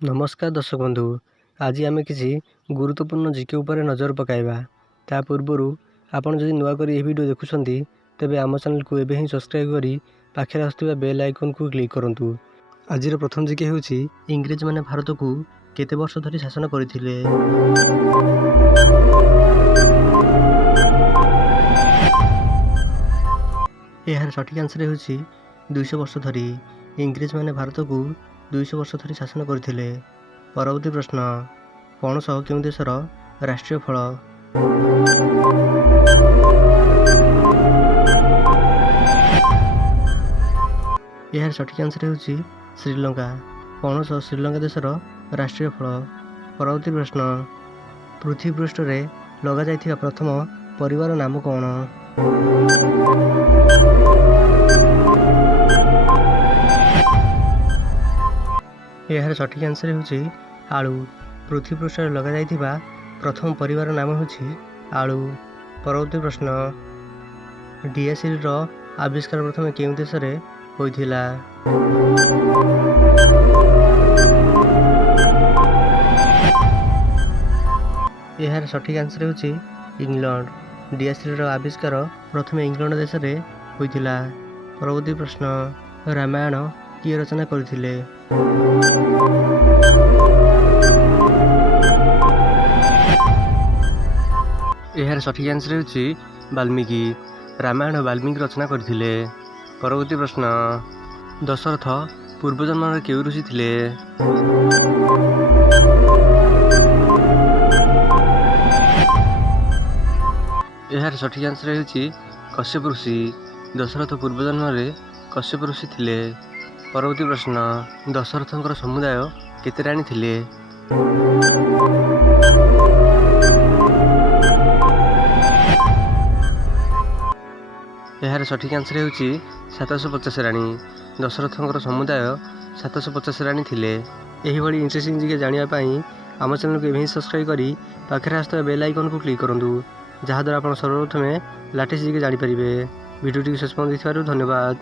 नमस्कार दर्शक बंधु, आज आम किसी गुरुत्वपूर्ण जीके उपर नजर पकाइबा। ता पूर्वर आपन जदि नुआ करी वीडियो देखुछंती तेबे आम चैनल को एबे ही सब्सक्राइब करी पाखे आसुवा बेल आइकन को क्लिक करंतु। आज प्रथम जीके हेउची इंग्रेज माने भारत को केते वर्ष धरि शासन करथिले। यार सठिक आंसर हेउची 200 वर्ष धरि इंग्रेज माने भारत को 200 वर्ष धरि शासन करथिले। परवर्ती प्रश्न, पणस केउं देशर राष्ट्रीय फल? यार सठिक आंसर हेउची श्रीलंका। पणस श्रीलंका देशर राष्ट्रीय फल। परवर्ती प्रश्न, पृथ्वी पृष्ठ रे लगा जाइथिबा प्रथम परिवार नाम कौन? यार सठिक आंसर हेउची आलू। पृथ्वी पृष्ठ रे लगा जाइथिबा प्रथम परिवार नाम हेउची आलू। परवर्ती प्रश्न, डीएसएल रो आविष्कार प्रथम केउं देश रे होइथिला? यार सठिक आंसर हेउची इंग्लैंड। डीएसएल रो आविष्कार प्रथम इंग्लैंड देश रे होइथिला। परवर्ती प्रश्न, रामायण किए रचना करथिले? यार सठिक आंसर हेउची वाल्मीकि। रामायण वाल्मीकि रचना करथिले। परवर्ती प्रश्न, दशरथ पूर्व जन्म रे केउ ऋषि थिले? यार सठिक आंसर हेउची कश्यप ऋषि। दशरथ पूर्व जन्म रे कश्यप ऋषि थिले। परवर्ती प्रश्न, दशरथंकर समुदाय केते राणी थिले? यार सठिक आंसर हेउची 750 राणी। दशरथंकर समुदाय 750 राणी थिले। एही भली इंटरेस्टिंग जीके जानिया पई आम चैनल को एबे ही सब्सक्राइब करी पाखरे आसुवा बेल आइकन को क्लिक करंतु, जहाद्वारा आप सर्वप्रथमे लाटेस्ट जीके जानी परिबे। वीडियो टी शेष पର୍ଯ୍ୟନ୍ତ देखिबारु धन्यवाद।